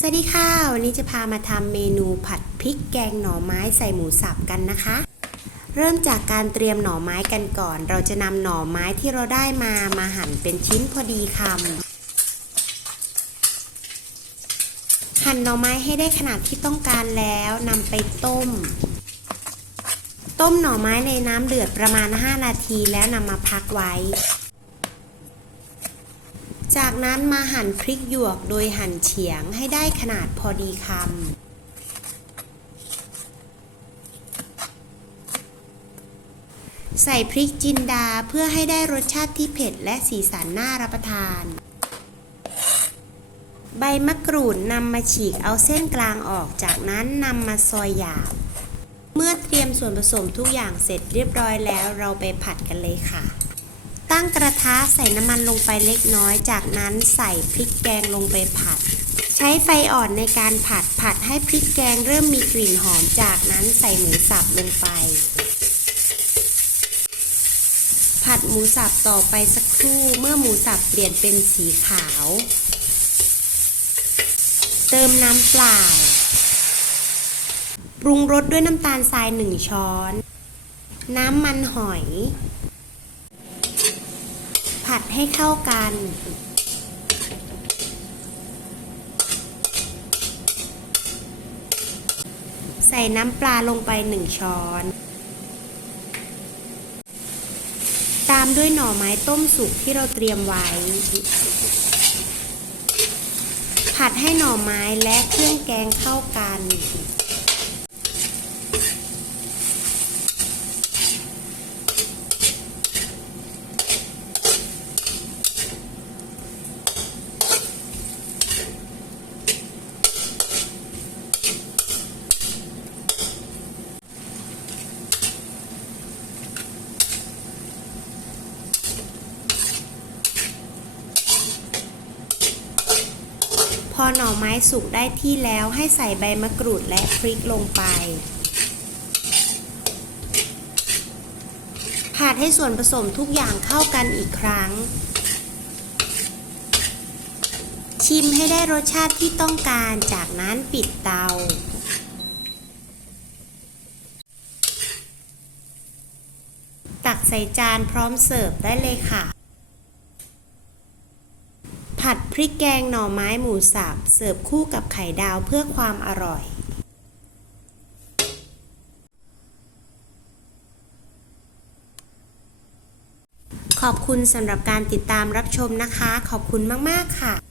สวัสดีค่ะ วันนี้จะพามาทำเมนูผัดพริกแกงหน่อไม้ใส่หมูสับกันนะคะ เริ่มจากการเตรียมหน่อไม้กันก่อน เราจะนำหน่อไม้ที่เราได้มามาหั่นเป็นชิ้นพอดีคำหั่นหน่อไม้ให้ได้ขนาดที่ต้องการแล้วนำไปต้ม ต้มหน่อไม้ในน้ำเดือดประมาณ 5 นาทีแล้วนำมาพักไว้ จากนั้นมาหั่นพริกหยวกโดยหั่นเฉียงให้ได้ขนาดพอดีคำใส่พริกจินดาเพื่อให้ได้รสชาติที่เผ็ดและสีสันน่ารับประทาน ใบมะกรูดนำมาฉีกเอาเส้นกลางออกจากนั้นนำมาซอยหยาบ เมื่อเตรียมส่วนผสมทุกอย่างเสร็จเรียบร้อยแล้วเราไปผัดกันเลยค่ะ ตั้งกระทะใส่น้ำมันลงไปเล็กน้อย จากนั้นใส่พริกแกงลงไปผัด ใช้ไฟอ่อนในการผัดผัดให้พริกแกงเริ่มมีกลิ่นหอม จากนั้นใส่หมูสับลงไป ผัดหมูสับต่อไปสักครู่เมื่อหมูสับเปลี่ยนเป็นสีขาว เติมน้ำเปล่า ปรุงรสด้วยน้ำตาลทรายหนึ่งช้อน น้ำมันหอย ผัดให้เข้ากัน ใส่น้ำปลาลงไปหนึ่งช้อน ตามด้วยหน่อไม้ต้มสุกที่เราเตรียมไว้ ผัดให้หน่อไม้และเครื่องแกงเข้ากัน พอหน่อไม้สุกได้ที่แล้วให้ใส่ใบมะกรูดและพริกลงไป ผัดให้ส่วนผสมทุกอย่างเข้ากันอีกครั้ง ชิมให้ได้รสชาติที่ต้องการจากนั้นปิดเตาตักใส่จานพร้อมเสิร์ฟได้เลยค่ะ ผัดพริกแกงหน่อไม้หมูสับเสิร์ฟคู่กับไข่ดาวเพื่อความอร่อย ขอบคุณสำหรับการติดตามรับชมนะคะ ขอบคุณมาก ๆ ค่ะ